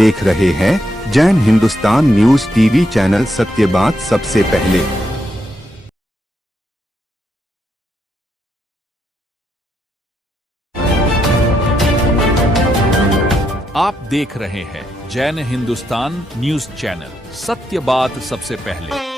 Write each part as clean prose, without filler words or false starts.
देख रहे हैं Jain Hindustan news TV channel. सत्य बात सबसे पहले। आप देख रहे हैं जैन हिंदुस्तान न्यूज चैनल। सत्य बात सबसे पहले।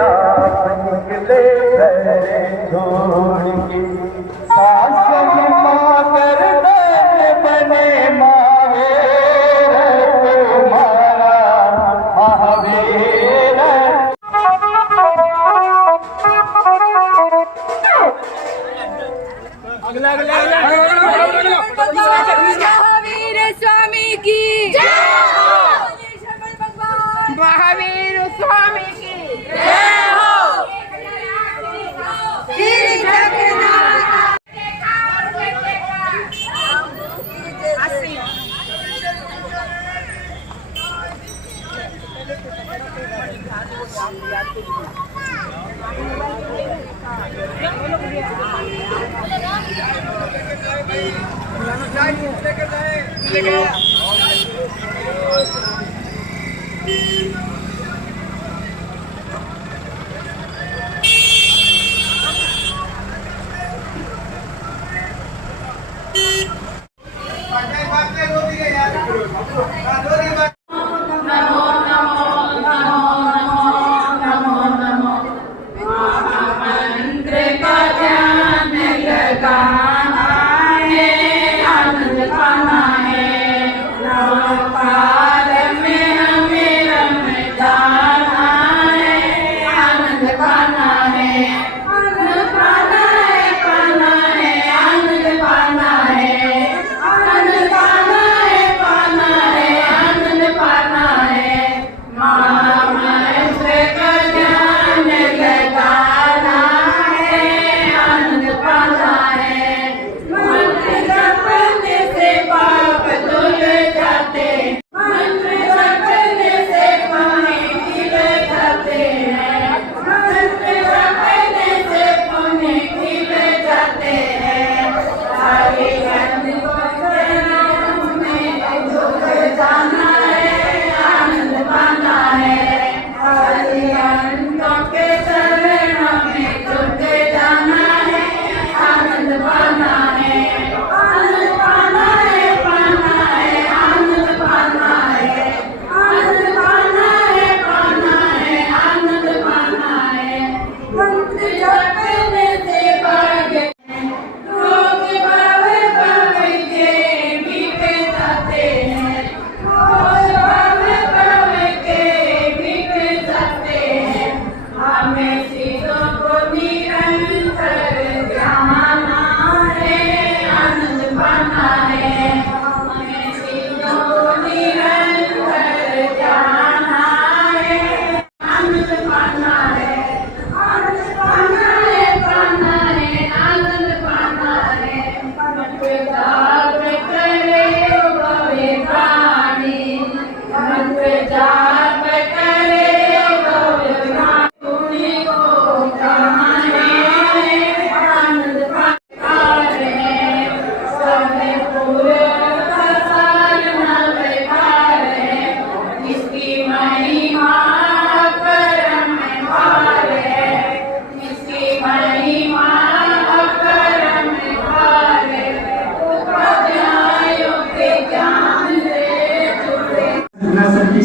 आप निकले पहरे छोड़ के, सास माकर बने महावीर तुम्हारा महावीर। महावीर स्वामी की जय हो। महावीर स्वामी की जय हो।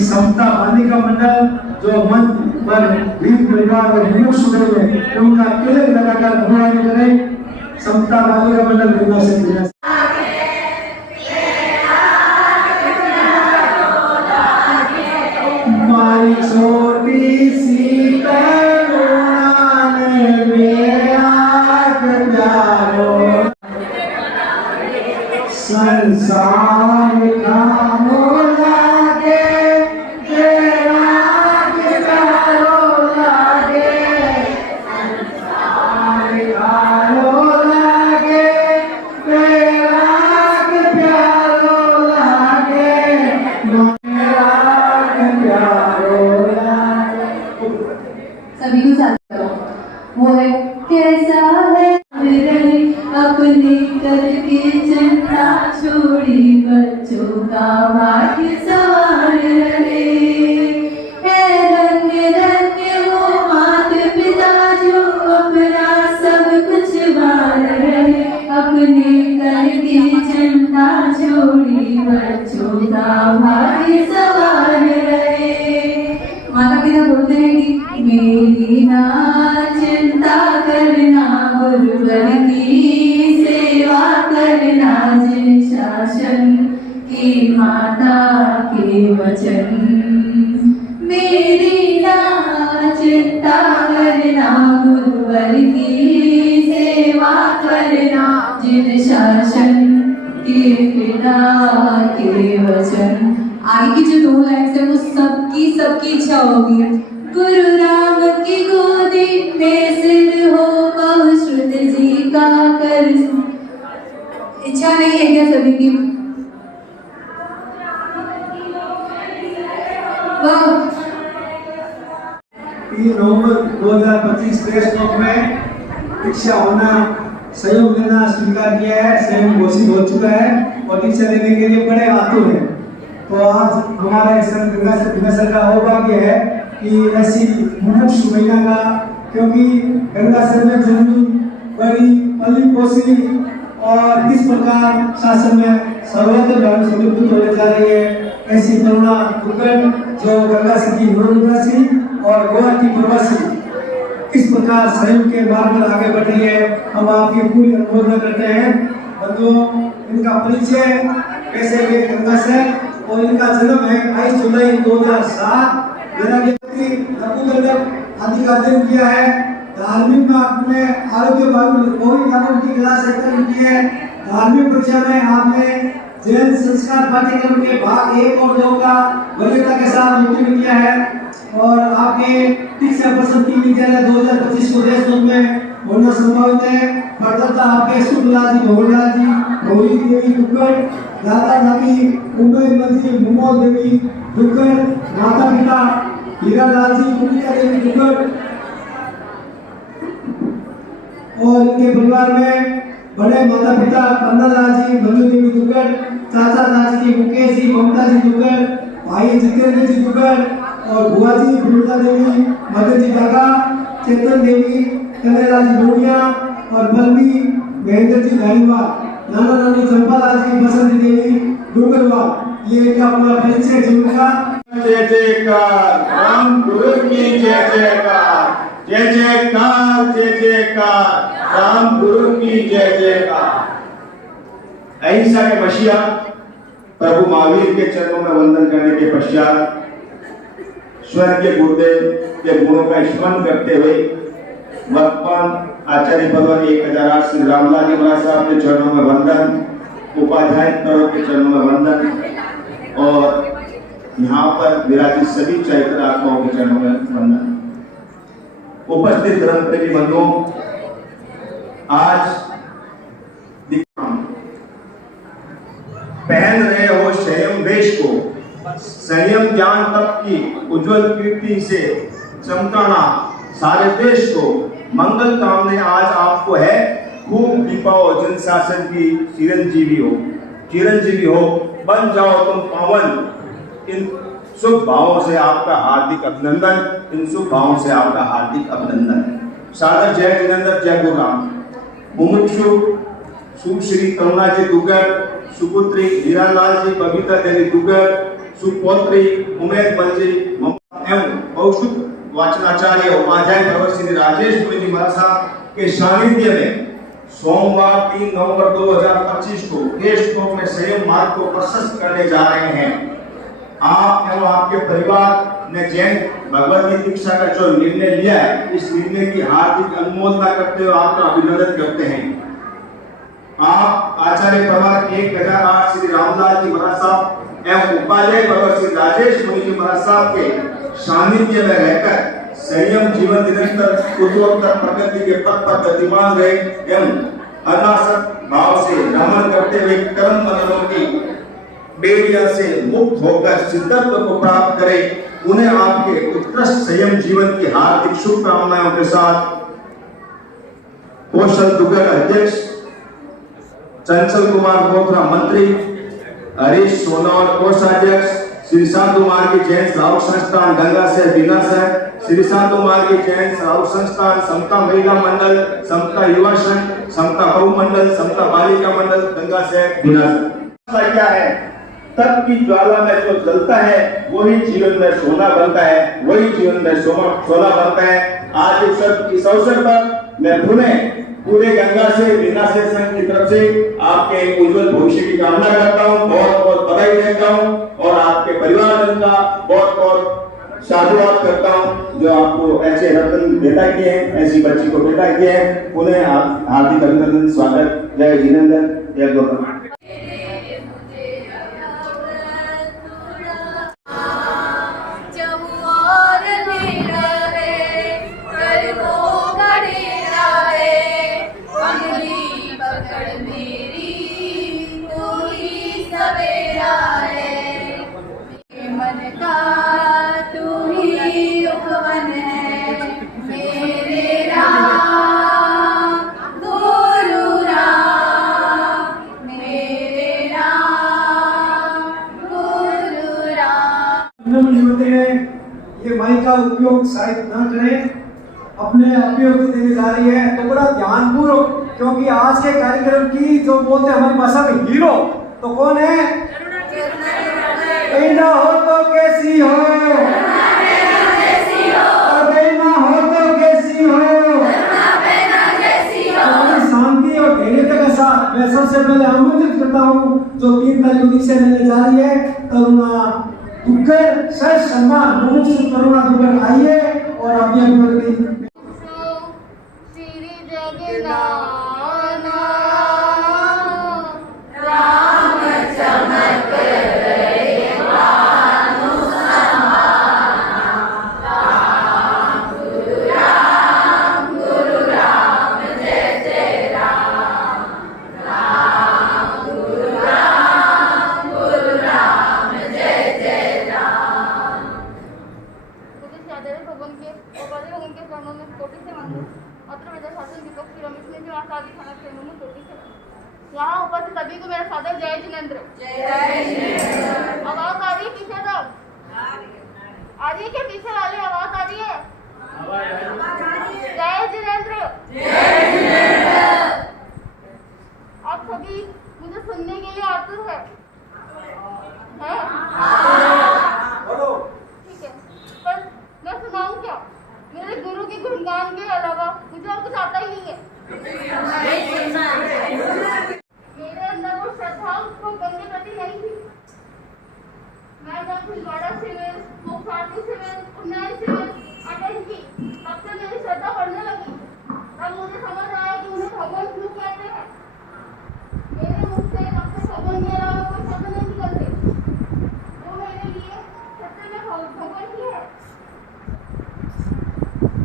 समता बालिका मंडल जो मंच पर वीर परिवार और हिंदू सुधर में उनका तिलक लगाकर अभिवादन करें। समता बालिका मंडल बिना से मारी छोटी सी करुणा ने मेरा प्यारो संसार का सभी को साथ करो। वो है कैसा है अपनी करके चिंता छोड़ी बच्चों का भाग्य सवार रहे। धन्य धन्य वो माता पिता जो अपना सब कुछ बार रहे। अपने करके चिंता छोड़ी बच्चों का भाग्य सवार रहे। माता पिता बोलते हैं कि मेरी ना चिंता करना, गुरुवर की सेवा करना, जिन शासन की माता के वचन। मेरी ना चिंता करना, गुरुवर की सेवा करना, जिन शासन के पिता के वचन। आगे की जो 2 लाइन्स है वो सबकी इच्छा होगी। गुरु राम की गोदी में सिर हो, बहुश्रुत जी का कर। इच्छा नहीं है क्या सभी की? 3 नवंबर 2025 प्रेस नोट में दीक्षा होना, सहयोग लेना स्वीकार किया है, स्वयं घोषित हो चुका है और दीक्षा लेने के लिए बड़े आतुर हैं। तो आज हमारे गंगा सर का सौभाग्य है कि ऐसी मुमुक्षु महिला का, क्योंकि गंगा सर में जन्मी बड़ी पली पोसी और किस प्रकार शासन में सर्वोत्तम भाव समर्पित होने जा रही है, ऐसी करुणा दुर्गन जो गंगा सर की निवासी और गोवा की प्रवासी किस प्रकार स्वयं के मार्ग पर आगे बढ़ रही है, हम आपकी पूरी अनुमोदना करते हैं। बंधुओं, इनका परिचय कैसे हुए गंगा सर और इनका जन्म है 22 जुलाई 2007। मेरा आदि का अध्ययन किया है। धार्मिक में आपने आरोग्य की क्लास की है। धार्मिक परीक्षा में आपने जैन संस्कार पाठ्यक्रम के भाग 1 और 2 का वरीयता के साथ उत्तीर्ण किया है और आपके 30% की विद्यालय 2025 को देश में होना संभावित है। प्रदाता आपके शुक्ला जी, भोगलाल जी, गौरी देवी दुक्कड़, दादा दादी उम्मीद जी, मुमोल देवी दुक्कड़, माता पिता हीरालाल जी, कुटिया देवी दुक्कड़ और इनके परिवार में बड़े माता पिता कन्नालाल जी, मंजू देवी दुक्कड़, चाचा चाची मुकेश जी, ममता जी दुक्कड़, भाई जितेंद्र जी दुक्कड़ और बुआ जी बिरला देवी, मदन जी काका, चेतन देवी, कन्हैया जी लोहिया और बलबी महेंद्र जी धारीवाल, नाना नानी चंपालाल जी, बसंती देवी डूंगरवाल। ये इनका पूरा परिचय जीवन का। जय जयकार राम गुरु की जय जयकार, जय जयकार, जय जयकार राम गुरु की जय जयकार। अहिंसा के मसीहा प्रभु महावीर के चरणों में वंदन करने के पश्चात स्वर्गीय गुरुदेव के गुणों का स्मरण करते हुए वर्तमान आचार्य भगवान 1008 श्री रामलाल जी महाराज साहब के चरणों में वंदन, उपाध्याय के चरणों में वंदन और यहाँ पर विराजित सभी चैत्र आत्माओं के चरणों में वंदन। उपस्थित धर्म प्रेमी बंधुओं, आज पहन रहे हो संयम वेश को, संयम ज्ञान तप की उज्जवल कीर्ति से चमकाना सारे देश को मंगल कामना आज आपको है। खूब दीपाओ जन शासन की चिरंजीवी हो, बन जाओ तुम पावन। इन शुभ भावों से आपका हार्दिक अभिनंदन, इन शुभ भावों से आपका हार्दिक अभिनंदन। सादर जय जिनेंद्र, जय गुरु राम। मुमुक्षु सुश्री करुणा जी दुग्गड़, सुपुत्री हीरालाल जी, बबीता देवी दुग्गड़, सुपौत्री उमेद बंजी एवं औषुध वाचनाचार्य उपाध्याय प्रवर श्री राजेश मुनि जी महाराज साहब के सानिध्य में सोमवार 3 नवंबर 2025 को देश को अपने संयम मार्ग को प्रशस्त करने जा रहे हैं। आप एवं आपके परिवार ने जैन भगवत गीता दीक्षा का जो निर्णय लिया है, इस निर्णय की हार्दिक अनुमोदना करते हुए आपका अभिनंदन करते हैं। आप आचार्य प्रवर 1008 श्री रामलाल जी महाराज साहब एवं उपाध्याय प्रवर श्री राजेश मुनि जी महाराज साहब के सानिध्य में रहकर संयम जीवन निरंतर उत्तरोत्तर प्रगति के पथ पर गतिमान रहे एवं अनासक्त भाव से रमण करते हुए कर्म बंधनों की बेड़िया से मुक्त होकर सिद्धत्व को प्राप्त करें। उन्हें आपके उत्कृष्ट संयम जीवन की हार्दिक शुभकामनाओं के साथ कौशल दुग्गड़ अध्यक्ष, चंचल कुमार बोथरा मंत्री, हरीश सोनौर कोषाध्यक्ष, श्री साधु मार्गी जैन श्रावक संस्थान गंगा से बिना से, श्री साधु मार्गी जैन श्रावक संस्थान, समता महिला मंडल, समता युवा संघ, समता बहु मंडल, समता बालिका मंडल गंगा से बिना से। क्या है? तप की ज्वाला में जो जलता है वही जीवन में सोना बनता है, वही जीवन में सोना बनता है। आज इस अवसर पर मैं पुनः पूरे गंगा से विकास संघ की तरफ से आपके उज्जवल भविष्य की कामना करता हूँ, बहुत बहुत बधाई देता हूँ और आपके परिवारजन का बहुत बहुत साधुवाद करता हूँ जो आपको ऐसे रत्न बेटा किए हैं, ऐसी बच्ची को बेटा किए हैं। पुनः हार्दिक अभिनंदन, स्वागत। जय जिनेंद्र, जय गौरव। ये माइक का उपयोग शायद न करें, अपने उपयोग देने जा रही है तो बड़ा ध्यानपूर्वक, क्योंकि आज के कार्यक्रम की जो बोलते हैं हमारी भाषा में हीरो, तो कौन है? बेना हो तो कैसी हो, बेना हो तो कैसी हो, शांति और धैर्यता के साथ मैं सबसे पहले आमंत्रित करता हूँ जो 3 तारीख से लेने जा रही है करुणा दुग्गल, सर सम्मान मुझे करुणा दुग्गल आइए और अपनी अभिव्यक्ति श्री जगन्नाथ राम चमक रहे भानु गुरु राम जय जय राम, राम गुरु राम जय जय राम। मुझे श्यामदेव भगवान के चरणों में कोटि से मांगू अत्र विजय शासन विपक्षी रमेश ने जो आसादी खाना चरणों में कोटि से यहाँ उपस्थित सभी को मेरा सादर जय जिनेंद्र। आवाज आ रही है पीछे तक? आ रही है क्या पीछे वाले? आवाज आ रही है? जय जिनेंद्र। आप सभी मुझे सुनने के लिए आतुर है? ठीक है, पर मैं सुनाऊं क्या? मेरे गुरु के गुणगान के अलावा मुझे और कुछ आता ही नहीं है। मेरे अंदर वो श्रद्धा उसको के प्रति नहीं थी। मैं जब भिलवाड़ा शिविर, मोक्षार्थी शिविर, उन्नयन शिविर अटेंड की, तब से मेरी श्रद्धा बढ़ने लगी। तब मुझे समझ आया कि उन्हें भगवान क्यों कहते हैं। मेरे मुख से तब से भगवान के अलावा कोई शब्द नहीं निकलते। वो मेरे लिए सत्य में भगवान ही है।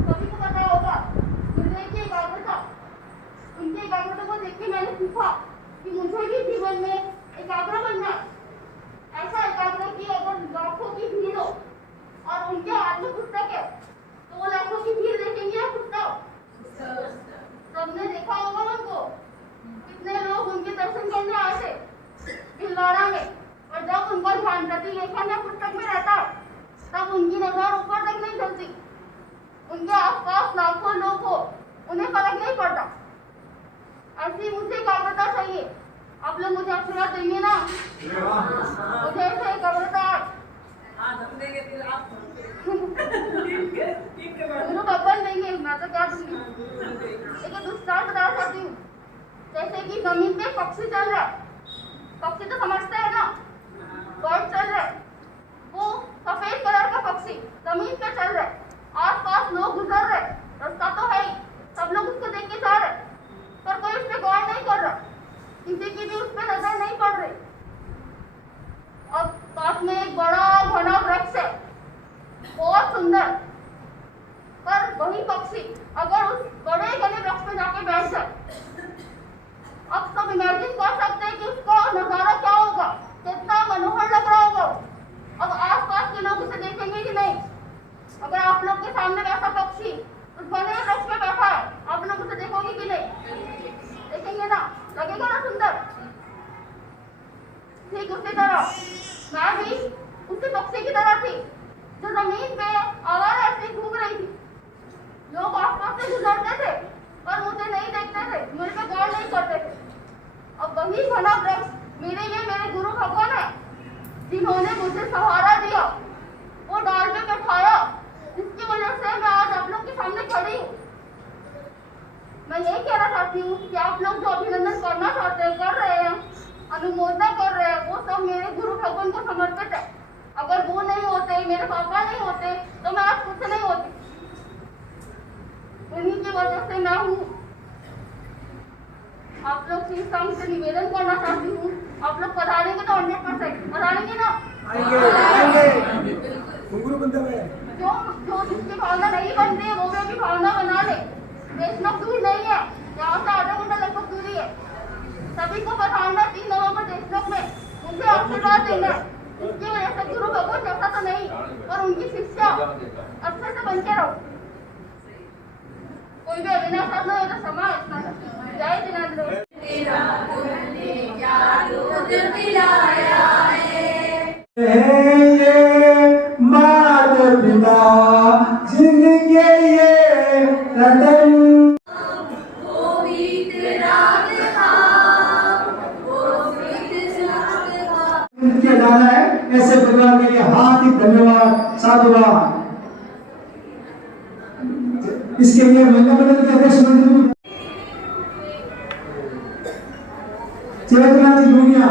सभी को पता होगा हृदय की एकाग्रता, उनकी एकाग्रता को देख के मैंने सीखा कि मुझे भी जीवन में एकाग्र बनना है। ऐसा एकाग्र की अगर लाखों की भीड़ हो और उनके हाथ में पुस्तक है तो वो लाखों की भीड़ देखेंगे या पुस्तक? सबने देखा होगा उनको, कितने लोग उनके दर्शन करने आए थे भिलवाड़ा में, और जब उनका ध्यान प्रतिलेखन या पुस्तक में रहता तब उनकी नजर ऊपर तक नहीं चलती। उनके आसपास लाखों लोग हो, उन्हें फर्क नहीं पड़ता। ऐसी मुझे एकाग्रता चाहिए। आप लोग मुझे आशीर्वाद देंगे ना? मुझे ऐसे एकाग्रता भगवान देंगे, मैं तो क्या दूंगी। लेकिन दृष्टांत बता सकती हूँ, जैसे कि जमीन पे पक्षी चल रहा है, पक्षी तो समझते हैं ना, बर्ड चल रहा है, वो सफेद कलर का पक्षी जमीन पे चल रहा है, आसपास लोग गुजर रहे, रास्ता तो है ही, सब लोग उसको देख के जा रहे, पर कोई उस पर गौर नहीं कर रहा, किसी की भी उस पर नजर नहीं पड़ रही। और पास में एक बड़ा घना वृक्ष है, बहुत सुंदर, पर वही पक्षी अगर उस बड़े घने वृक्ष पे जाके बैठ जाए, अब सब इमेजिन कर सकते हैं कि उसका नजारा क्या होगा, कितना मनोहर लग रहा होगा। अब आसपास के लोग उसे देखेंगे कि नहीं? अगर आप लोग के सामने वैसा पक्षी उस घने वृक्ष पे बैठा है, आप लोग उसे देखोगे कि नहीं? देखेंगे ना, लगेगा ना सुंदर। ठीक उसी तरह मैं भी उसी पक्षी की तरह थी जो जमीन पे आवारा ऐसे घूम रही थी। लोग आसपास से गुजरते थे पर मुझे नहीं देखते थे, मेरे पे गौर नहीं करते थे। अब वही घना वृक्ष मेरे लिए मेरे गुरु भगवान है, जिन्होंने मुझे सहारा दिया, वो डाल पे बैठाया, जिसकी वजह से मैं आज आप लोग के सामने मैं खड़ी हूँ। मैं ये कहना चाहती हूँ कि आप लोग जो अभिनंदन करना चाहते हैं, कर रहे हैं, अनुमोदना कर रहे हैं, वो सब मेरे गुरु भगवान को समर्पित है। अगर वो नहीं होते, मेरे पापा नहीं होते, तो मैं आज कुछ नहीं होती। उन्हीं की वजह से मैं हूँ। आप लोग से काम से निवेदन करना चाहती हूँ, आप लोग पधारेंगे तो 100% पधारेंगे ना? जो जिसकी भावना नहीं बनती है वो भी अभी भावना बना ले। वैष्णव दूर नहीं है, यहाँ से आधा घंटा लगभग दूरी है। सभी को पधारना 3 नवंबर वैष्णव में, उनसे आशीर्वाद देना। इसकी वजह से गुरु भगवान जैसा तो नहीं, पर उनकी शिक्षा अच्छे से बन के रहो। कोई भी अविनाश न हो तो समाज। जय जिनेंद्र। ये मात पिता जिनके ये रतन किया जाना है। ऐसे परिवार के लिए हार्दिक धन्यवाद, साधुवाद। इसके लिए महिला मंडल के अध्यक्ष मंत्री चैतन्य दुनिया,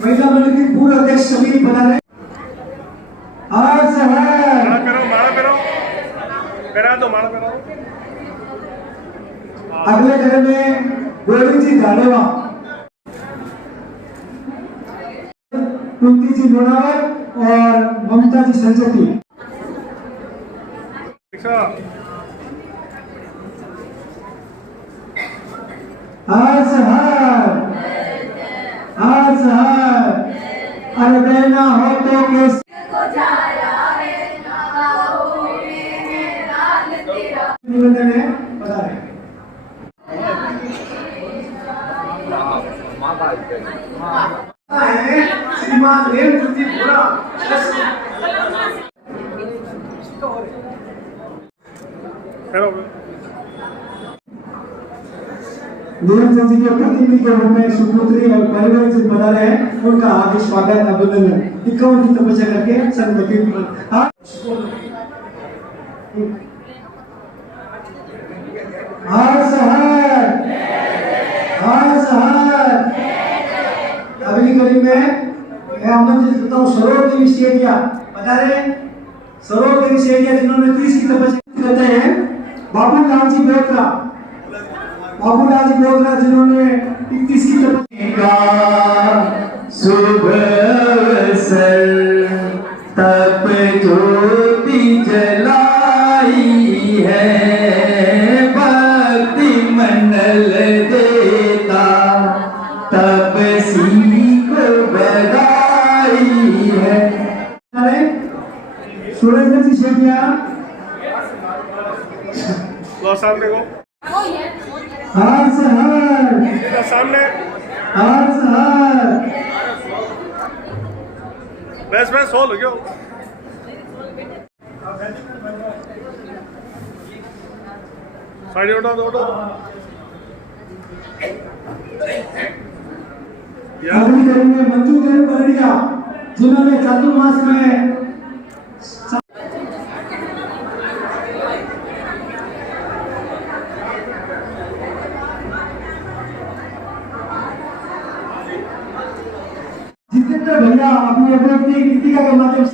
महिला मंडल की पूर्व अध्यक्ष सभी बना रहे। आज है अगले चरण में गोविंद जी गाड़ेवा, कुंती जी लोनावत और ममता जी संजती। आज अरे बहना हो तो किस निवेदन है, बता रहे श्रीमान रेणु जी पूरा नीरज जी के प्रतिनिधि के रूप में सुपुत्री और परिवार से बता रहे हैं, उनका हार्दिक स्वागत, अभिनंदन। 51 की तपस्या करके संगति अगली कड़ी में मैं आमंत्रित करता हूँ सरोज देवी सेठिया, बता रहे सरोज देवी सेठिया जिन्होंने 30 की तपस्या करते हैं। बाबूलाल जी बोत्रा जिन्होंने 21 की तपस्या। सुबह तप ज्योति जलाई है, भक्ति मंडल देता तपसी को बधाई है। अरे सुरेंद्र जी शेखिया सामने को सामने बस हो गया। साइड उठा दो अगली करेंगे मंजू देव बरड़िया जिन्होंने चातुर्मास में जितेंद्र भैया अपनी अपनी कृतिका के माध्यम से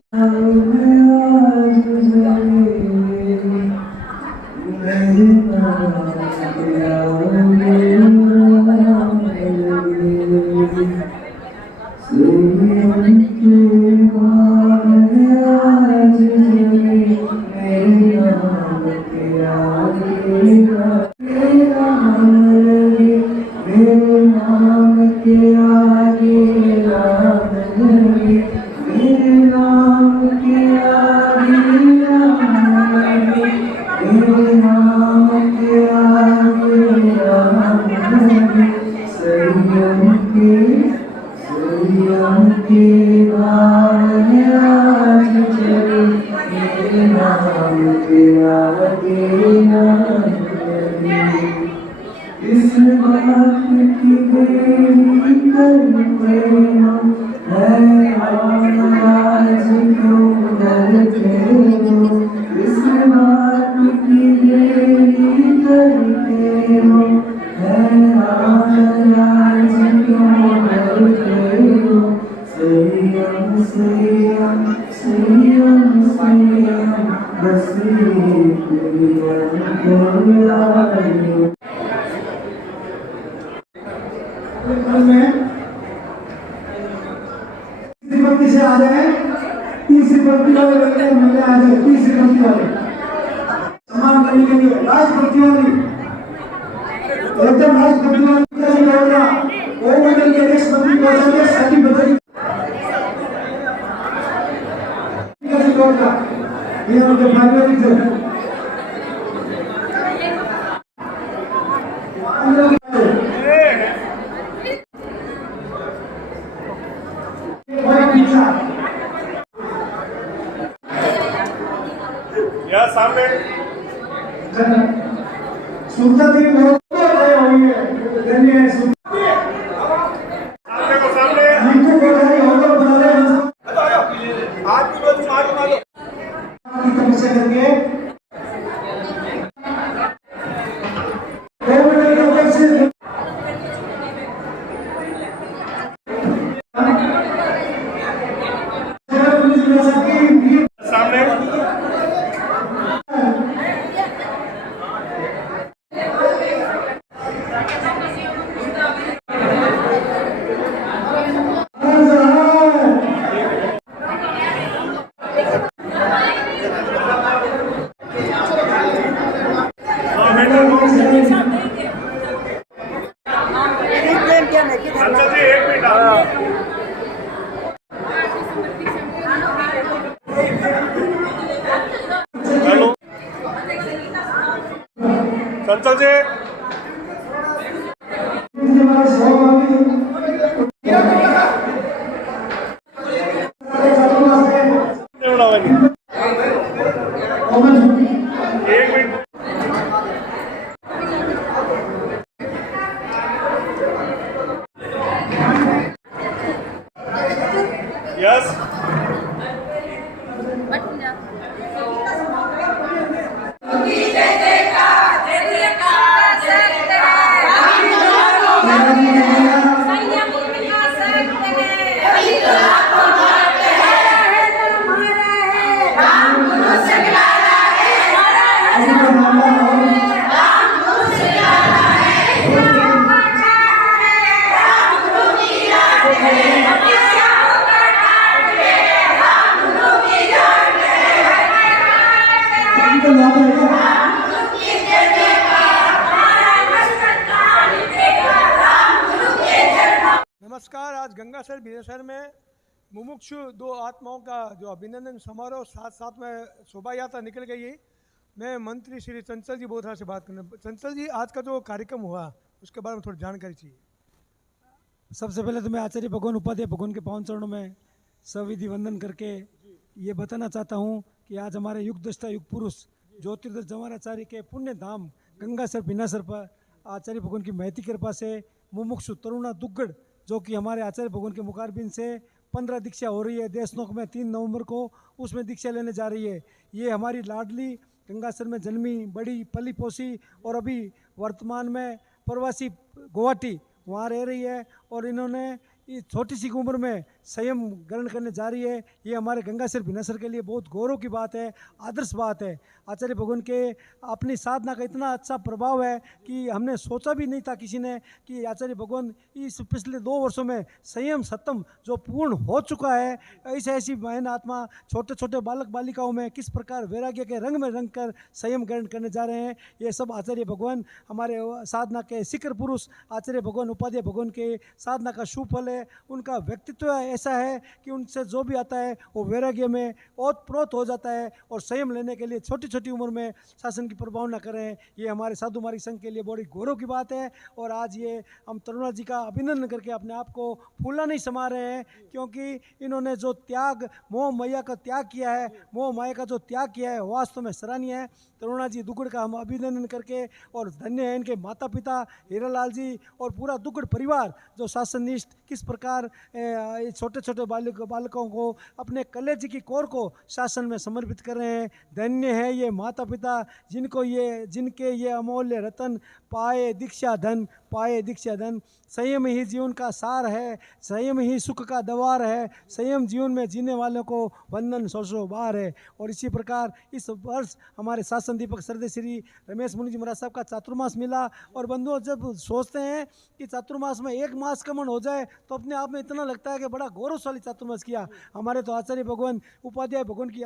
इस बात की तीसरी पंक्ति से आ जाए, तीसरी पंक्ति वाले लड़के मिलने आ जाए, तीसरी पंक्ति वाले सम्मान करने के लिए लास्ट पंक्ति वाली एकदम लास्ट पंक्ति वाली होगा वो मंडल के नेक्स्ट पंक्ति पहुंचेंगे सभी बदल होगा ये उनके फाइनल से या सामने सुनता भी बहुत रहे होंगे धन्य सामने को सामने हमको कोई होटल बना रहे हैं आज भी बोल मारो की तपस्या करके सामने संसद जी एक मिनट हेलो संसद जी एक मिनट यस नमस्कार। आज गंगासर बिनेसर में मुमुक्षु दो आत्माओं का जो अभिनंदन समारोह साथ साथ में शोभा यात्रा निकल गई है। मैं मंत्री श्री चंचल जी बोधरा से बात करना। चंचल जी, आज का जो कार्यक्रम हुआ उसके बारे में थोड़ी जानकारी चाहिए। सबसे पहले तो मैं आचार्य भगवान उपाध्याय भगवान के पावन चरणों में सविधि वंदन करके ये बताना चाहता हूँ कि आज हमारे युग दृष्टा युग पुरुष ज्योतिर्दश जवानाचार्य के पुण्य धाम गंगासर बिनासर पर आचार्य भगवान की महती कृपा से मुमुक्षु तरुणा दुग्गड़ जो कि हमारे आचार्य भगवान के मुखारबिंद से 15 दीक्षा हो रही है देशनोक में 3 नवंबर को, उसमें दीक्षा लेने जा रही है। ये हमारी लाडली गंगासर में जन्मी बड़ी पली पोसी और अभी वर्तमान में प्रवासी गुवाहाटी वहाँ रह रही है और इन्होंने इस छोटी सी उम्र में संयम ग्रहण करने जा रही है। ये हमारे गंगासर बिनासर के लिए बहुत गौरव की बात है, आदर्श बात है। आचार्य भगवान के अपनी साधना का इतना अच्छा प्रभाव है कि हमने सोचा भी नहीं था किसी ने कि आचार्य भगवान इस पिछले 2 वर्षों में संयम सत्तम जो पूर्ण हो चुका है, ऐसी महान आत्मा छोटे छोटे बालक बालिकाओं में किस प्रकार वैराग्य के रंग में रंग कर संयम ग्रहण करने जा रहे हैं। ये सब आचार्य भगवान हमारे साधना के शिखर पुरुष आचार्य भगवान उपाध्याय भगवान के साधना का सुफल है। उनका व्यक्तित्व ऐसा है कि उनसे जो भी आता है वो वैराग्य में ओतप्रोत हो जाता है और संयम लेने के लिए छोटी छोटी उम्र में शासन की प्रभावना करें। ये हमारे साधु मार्ग संघ के लिए बड़ी गौरव की बात है। और आज ये हम तरुणा जी का अभिनंदन करके अपने आप को फूला नहीं समा रहे हैं, क्योंकि इन्होंने जो त्याग मोह मैया का त्याग किया है, मोह माया का जो त्याग किया है वास्तव में सराहनीय है। तरुणा जी दुग्गड़ का हम अभिनंदन करके और धन्य है इनके माता पिता हीरालाल जी और पूरा दुग्गड़ परिवार जो शासननिष्ठ किस प्रकार छोटे छोटे बालकों को, अपने कलेजी की कोर को शासन में समर्पित कर रहे हैं। धन्य है ये माता पिता जिनके ये अमूल्य रतन पाए दीक्षा धन, पाए दीक्षा धन। संयम ही जीवन का सार है, संयम ही सुख का द्वार है, संयम जीवन में जीने वालों को वंदन सौ बार है। और इसी प्रकार इस वर्ष हमारे शासन दीपक श्रद्धेय श्री रमेश मुनि जी महाराज साहब का चातुर्मास मिला। और बंधुओं, जब सोचते हैं कि चातुर्मास में एक मास कमन हो जाए तो अपने आप में इतना लगता है कि बड़ा गौरवशाली चातुर्मास किया। हमारे तो आचार्य भगवान उपाध्याय भगवान की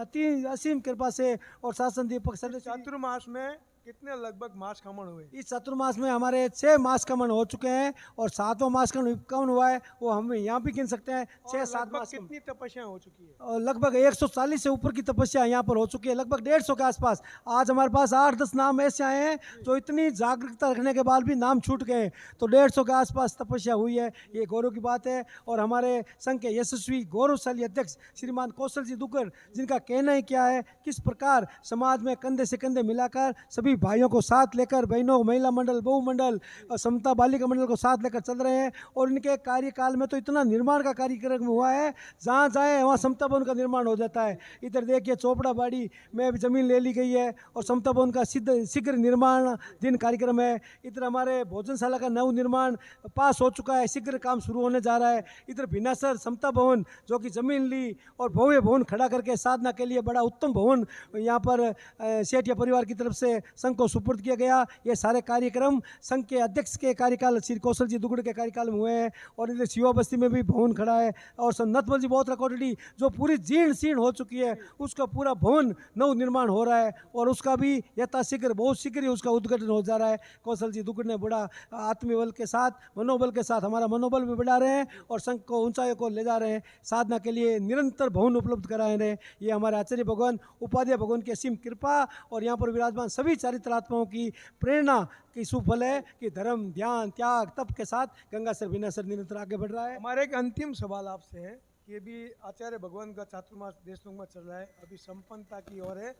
असीम कृपा से और शासन दीपक श्रद्धेय चातुर्मास में कितने लगभग मास कमन हुए? इस चातुर्मास में हमारे 6 मास कमन हो चुके हैं और 7वां मास कमन हुआ है, वो हम यहाँ भी गिन सकते हैं। 6-7 मास। कितनी तपस्या हो चुकी है? और लगभग 140 से ऊपर की तपस्या यहाँ पर हो चुकी है, लगभग 150 के आसपास। आज हमारे पास 8-10 नाम ऐसे आए हैं जो इतनी जागरूकता रखने के बाद भी नाम छूट गए, तो 150 के आसपास तपस्या हुई है। ये गौरव की बात है। और हमारे संघ के यशस्वी गौरवशाली अध्यक्ष श्रीमान कौशल जी दुकर, जिनका कहना ही क्या है, किस प्रकार समाज में कंधे से कंधे मिलाकर सभी भाइयों को साथ लेकर, बहनों, महिला मंडल, बहु मंडल और समता बालिका मंडल को साथ लेकर चल रहे हैं। और इनके कार्यकाल में तो इतना निर्माण का कार्यक्रम हुआ है, जहाँ जाए वहाँ समता भवन का निर्माण हो जाता है। इधर देखिए चोपड़ा बाड़ी में भी जमीन ले ली गई है और समता भवन का शीघ्र निर्माण दिन कार्यक्रम है। इधर हमारे भोजनशाला का नव निर्माण पास हो चुका है, शीघ्र काम शुरू होने जा रहा है। इधर भिनासर समता भवन जो कि जमीन ली और भव्य भवन खड़ा करके साधना के लिए बड़ा उत्तम भवन यहाँ पर सेठिया परिवार की तरफ से संघ को सुपुर्द किया गया। ये सारे कार्यक्रम संघ के अध्यक्ष के कार्यकाल श्री कौशल जी दुगड़ के कार्यकाल में हुए हैं। और इधर शिवा बस्ती में भी भवन खड़ा है और नतमल जी बहुत कोटड़ी जो पूरी जीर्ण शीर्ण हो चुकी है, उसका पूरा भवन नव निर्माण हो रहा है और उसका भी यथाशीघ्र, बहुत शीघ्र ही उसका उद्घाटन हो जा रहा है। कौशल जी दुगड़ ने बड़ा आत्मबल के साथ, मनोबल के साथ हमारा मनोबल भी बढ़ा रहे हैं और संघ को ऊंचाइयों को ले जा रहे हैं। साधना के लिए निरंतर भवन उपलब्ध करा रहे हैं। ये हमारे आचार्य भगवान उपाध्याय भगवान की असीम कृपा और यहाँ पर विराजमान सभी चारित्रात्माओं की प्रेरणा की सुफल है कि धर्म, ध्यान, त्याग, तप के साथ गंगासर भिनासर निरंतर आगे बढ़ रहा है। हमारे एक अंतिम सवाल आपसे है कि ये भी आचार्य भगवान का चातुर्मास देशों में चल रहा है, अभी संपन्नता की ओर है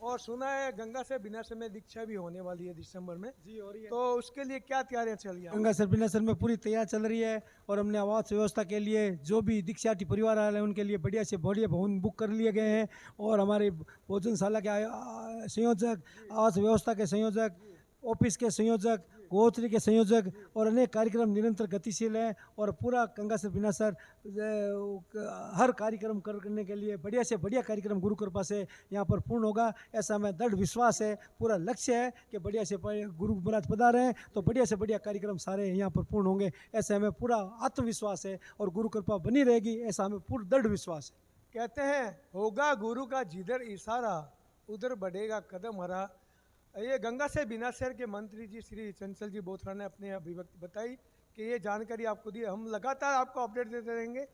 और सुना है गंगासर भिनासर में दीक्षा भी होने वाली है दिसंबर में जी, हो रही है। तो उसके लिए क्या तैयारियां चल रही है? गंगासर भिनासर में पूरी तैयार चल रही है और हमने आवास व्यवस्था के लिए जो भी दीक्षार्थी परिवार आ रहे हैं उनके लिए बढ़िया से बढ़िया भवन बुक कर लिए गए हैं। और हमारे भोजनशाला के संयोजक, आवास व्यवस्था के संयोजक, ऑफिस के संयोजक, गोत्री के संयोजक और अनेक कार्यक्रम निरंतर गतिशील हैं। और पूरा गंगासर भिनासर हर कार्यक्रम करने के लिए बढ़िया से बढ़िया कार्यक्रम गुरु कृपा से यहाँ पर पूर्ण होगा, ऐसा हमें दृढ़ विश्वास है। पूरा लक्ष्य है कि बढ़िया से गुरु महाराज पधारे हैं तो बढ़िया से बढ़िया कार्यक्रम सारे यहाँ पर पूर्ण होंगे, ऐसा हमें पूरा आत्मविश्वास है और गुरु कृपा बनी रहेगी, ऐसा हमें पूरा दृढ़ विश्वास है। कहते हैं होगा गुरु का जिधर इशारा उधर बढ़ेगा कदम हरा। ये गंगासर भिनासर के मंत्री जी श्री चंचल जी बोथरा ने अपने अभिव्यक्ति बताई कि ये जानकारी आपको दी, हम लगातार आपको अपडेट देते रहेंगे।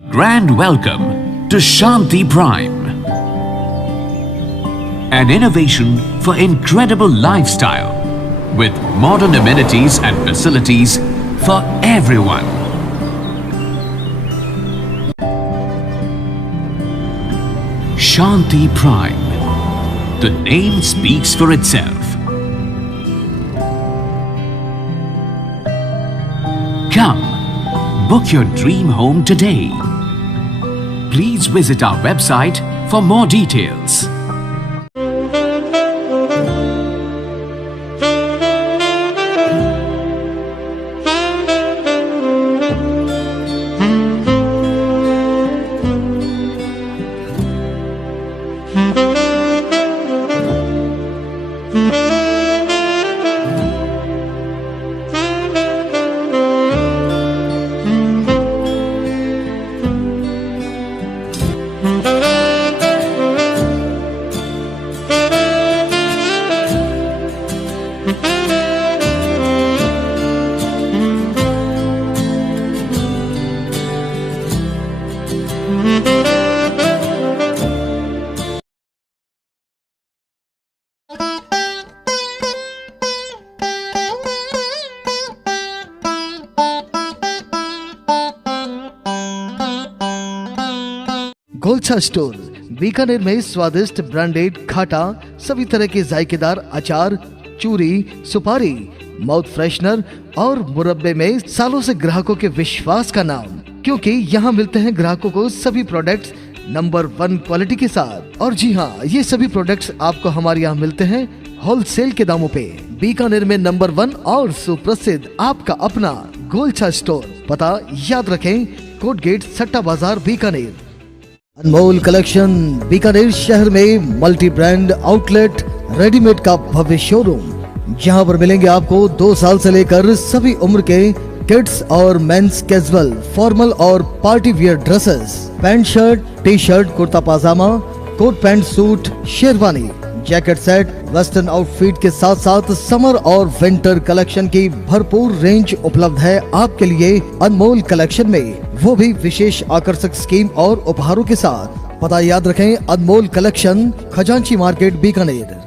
Grand welcome to Shanti Prime, an innovation for incredible lifestyle with modern amenities and facilities for everyone. Shanti Prime. The name speaks for itself. Come, book your dream home today. Please visit our website for more details. Golchha store Bikaner में स्वादिष्ट branded खाटा सभी तरह के जायकेदार अचार, चूरी, सुपारी, mouth freshener और मुरब्बे में सालों से ग्राहकों के विश्वास का नाम, क्योंकि यहाँ मिलते हैं ग्राहकों को सभी प्रोडक्ट्स नंबर 1 क्वालिटी के साथ। और जी हाँ, ये सभी प्रोडक्ट्स आपको हमारे यहाँ मिलते हैं होलसेल के दामों पे। बीकानेर में नंबर 1 और सुप्रसिद्ध आपका अपना गोलछा स्टोर। पता याद रखें, कोट गेट, सट्टा बाजार, बीकानेर। अनमोल कलेक्शन बीकानेर शहर में मल्टी ब्रांड आउटलेट रेडीमेड का भव्य शोरूम, जहां पर मिलेंगे आपको 2 साल से लेकर सभी उम्र के किड्स और मेंस कैजुअल, फॉर्मल और party wear dresses, pant shirt, T shirt, kurta pyjama, coat pant suit, sherwani, jacket set, western outfit के साथ साथ समर और विंटर कलेक्शन की भरपूर रेंज उपलब्ध है आपके लिए अनमोल कलेक्शन में, वो भी विशेष आकर्षक स्कीम और उपहारों के साथ। पता याद रखें, अनमोल कलेक्शन, खजांची मार्केट, बीकानेर।